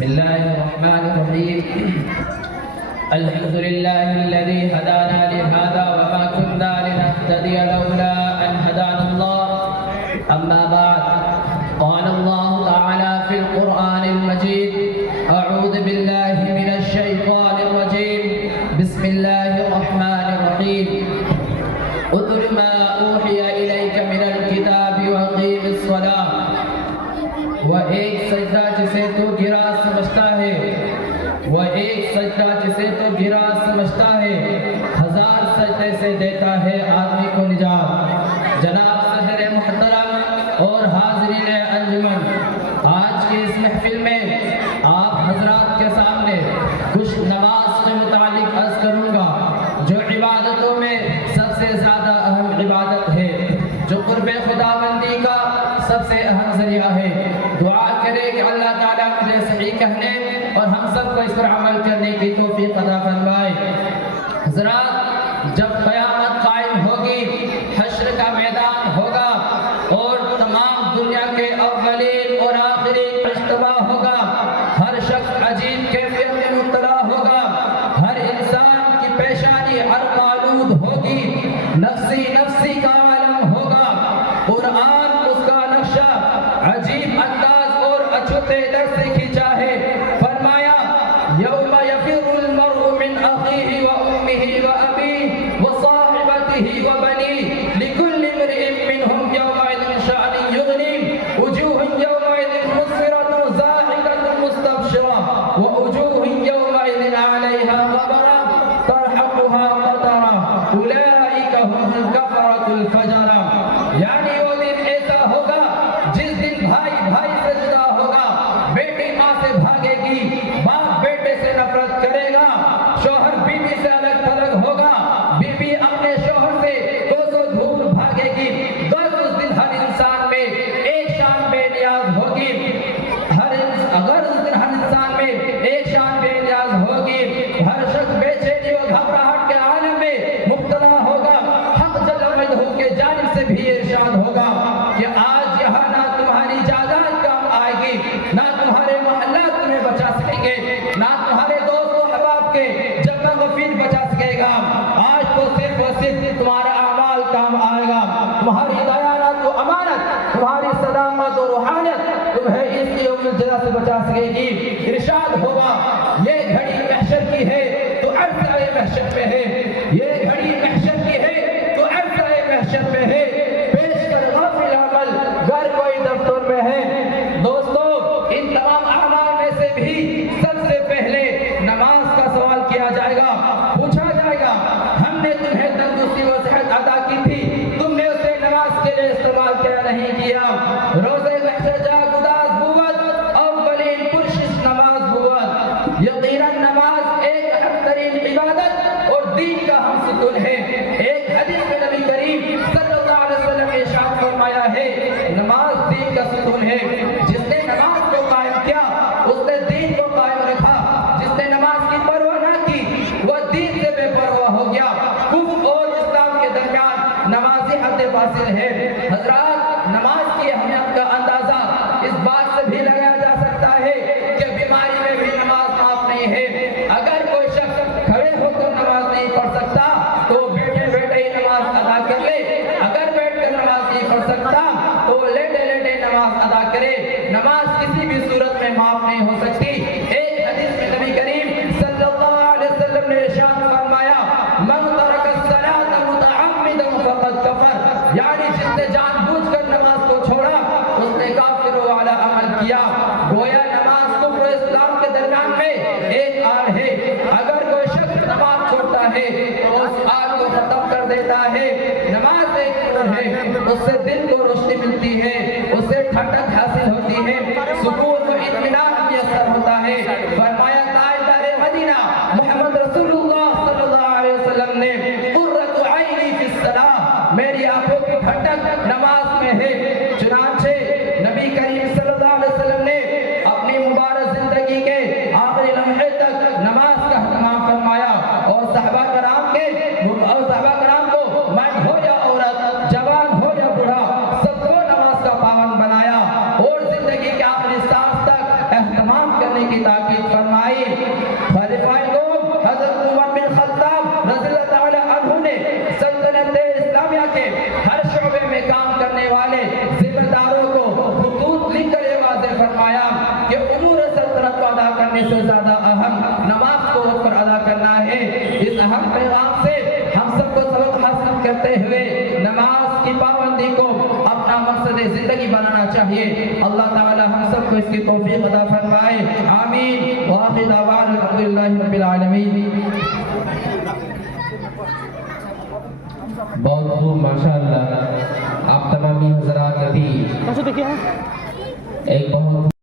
بسم الله الرحمن الرحيم. الحمد لله الذي هدانا لهذا وما كنا لنهتدي لولا أن هدانا الله. أما بعد، قال الله تعالى في القرآن المجيد: أعوذ بالله من الشيطان الرجيم. بسم الله الرحمن الرحيم. اتل ما أوحي إليك من الكتاب وأقيم الصلاة. وہ ایک سجدہ جسے تو گرا سمجھتا ہے، وہ ایک سجدہ جسے تو گرا سمجھتا ہے، ہزار سجدے سے دیتا ہے آدمی کو نجات۔ جناب صدر محترم اور حاضرین انجمن، آج کی اس محفل میں آپ حضرات کے سامنے کچھ نماز کے متعلق عرض کروں گا، جو عبادتوں میں سب سے زیادہ اہم عبادت ہے، جو قرب خداوندی کا سب سے اہم ذریعہ ہے۔ دعا کرے کہ اللہ تعالیٰ مجھے صحیح کہنے اور ہم سب کو اس پر عمل کرنے کی توفیق عطا فرمائے۔ حضرات، جب قیامت قائم ہوگی، حشر کا میدان ہوگا اور تمام دنیا کے اولین اور آخرین اجتماع ہوگا، ہر شخص عجیب کیفیت میں مبتلا ہوگا، ہر انسان کی پیشانی حرق آلود ہوگی، نفسی نفسی کا عالم ہوگا۔ قرآن اس کا نقشہ عجیب انداز اور اچھوتے در سے کھینچا ہے۔ فرمایا: یوم یفر المرء من اخیہ و امہ و ابیہ و صاحبتہ و بنیہ لکل امرئ منہم یومئذ شأن یغنیہ وجوہ یومئذ مسفرۃ ضاحکۃ مستبشرۃ ووجوہ یومئذ علیہا غبرہ ترہقها قترہ اولئک هم الکفرۃ الفجرہ۔ یعنی وہ دن ایسا ہوگا جس دن بھائی بھائی سے جدا ہوگا، بیٹی ماں سے بھاگے گی، باپ بیٹے سے نفرت کرے گا، شوہر بیوی سے الگ تھلگ ہوگا، بیوی اپنے شوہر سے کوسوں دور بھاگے گی۔ بس اس دن ہر انسان میں ایک شان بے نیاز ہوگی، اگر اس دن ہر انسان میں ایک شان بے نیاز ہوگی، ہر شخص بے چینی و گھبراہٹ کے عالم میں مبتلا ہوگا۔ حق جل مجدہ کے جانب سے بھی ارشاد ہوگا کہ آج یہاں نہ تمہاری جائیداد کام آئے گی، نہ تمہارے محلات تمہیں بچا سکیں گے، نہ تمہارے دوست و احباب کے جگہ غفیر بچا سکے گا۔ آج تو صرف و صرف تمہارا اعمال کام آئے گا، تمہاری دیانت و امانت، تمہاری صداقت و روحانیت تمہیں اس کی یوم الجزا سے بچا سکے گی۔ ارشاد ہوگا: یہ گھڑی محشر کی ہے تو عرصہ محشر پہ ہے، یہ گھڑی محشر کی ہے تو عرصہ محشر پہ ہے، پیش کر غافل عمل گر کوئی دفتر میں ہے۔ دوستو، ان تمام اعمال میں سے بھی سب سے پہلے نماز کا سوال کیا جائے گا، پوچھا جائے گا: ہم نے تمہیں تندرستی و صحت عطا کی تھی، تم نے اسے نماز کے لیے استعمال کیا نہیں کیا؟ روزے محشر جا گداز بوت اولین پرشش نماز بوت۔ یقیناً نماز ایک اہم ترین عبادت اور دین کا ہم ستون ہے۔ ایک حدیث میں نبی کریم صلی اللہ علیہ وسلم نے ارشاد فرمایا ہے: نماز دین کا ستون ہے۔ جس نے نماز کو قائم کیا اس نے دین کو قائم رکھا، جس نے نماز کی پرواہ نہ کی وہ دین سے بے پرواہ ہو گیا۔ کفر اور اسلام کے درمیان نمازی حد فاصل ہے۔ حضرات، نماز کی اہمیت کا اندازہ اس بات سے بھی لگایا جا سکتا ہے کہ بیماری میں بھی نماز معاف نہیں ہے۔ اگر کوئی شخص کھڑے ہو کر نماز نہیں پڑھ سکتا تو بیٹھے بیٹھے ہی نماز ادا کر لے، اگر بیٹھ کر نماز نہیں پڑھ سکتا تو لیٹے لیٹے نماز ادا کرے۔ نماز کسی بھی صورت میں معاف نہیں ہو سکتی۔ ایک حدیث میں نبی کریم صلی اللہ علیہ وسلم نے ارشاد فرمایا: من ترک الصلاۃ متعمدا فقد کفر، یعنی جس نے جان بوجھ کر نماز کو چھوڑا اس نے کافر والا عمل کیا۔ گویا نماز کفر و اسلام کے درمیان میں ایک آڑ ہے۔ اگر کوئی شخص نماز چھوڑتا ہے تو اس آگ کو ختم کر دیتا ہے۔ نماز ایک نور ہے، اس سے دل کو روشنی ملتی ہے، اس سے ٹھنڈک حاصل ہوتی ہے، سکون و اطمینان میسر ہوتا ہے۔ فرمایا تاجدار مدینہ محمد رسول اللہ صلی اللہ علیہ وسلم نے: قرۃ عینی فی الصلاۃ، میری آنکھوں کی ٹھنڈک نماز میں ہے۔ چنانچہ نبی کریم صلی اللہ علیہ وسلم نے اپنی مبارک زندگی کے آخری لمحے تک نماز کا اہتمام فرمایا اور صحابہ کرام کو مرد ہو یا عورت، جوان ہو یا بوڑھا، سب کو نماز کا پابند بنایا اور زندگی کے آخری سانس تک اہتمام کرنے کی سے ہم سب کو سبق حاصل کرتے ہوئے نماز کی پابندی کو اپنا مقصد زندگی بنانا چاہیے. اللہ تعالی ہم سب کو اس کی توفیق عطا فرمائے. آمین. وآخر دعوانا الحمدللہ رب العالمین. بہت خوب ماشاءاللہ. آپ تمامی حضرات ابھی ایک بہت